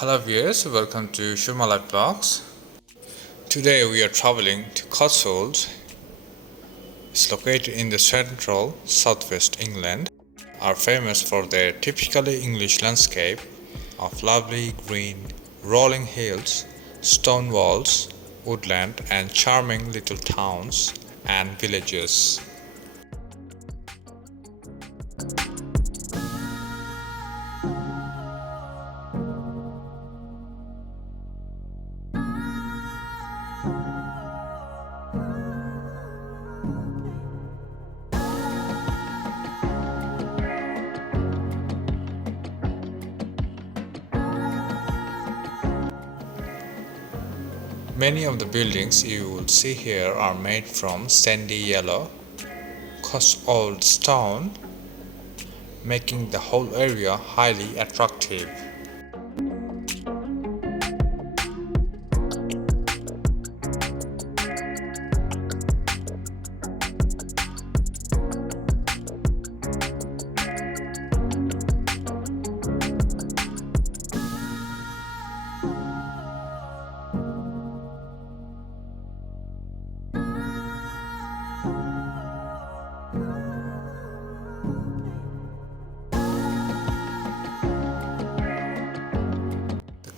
Hello viewers, welcome to Shurma Life Vlogs. Today we are traveling to Cotswolds. It's located in the central southwest England, are famous for their typically English landscape of lovely green rolling hills, stone walls, woodland and charming little towns and villages. Many of the buildings you will see here are made from sandy yellow Cotswold stone, making the whole area highly attractive.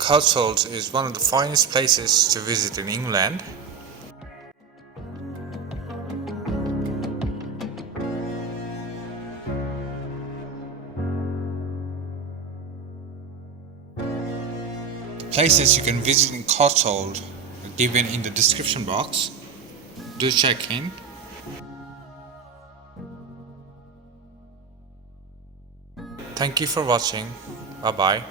Cotswolds is one of the finest places to visit in England. The places you can visit in Cotswold are given in the description box. Do check in. Thank you for watching. Bye bye.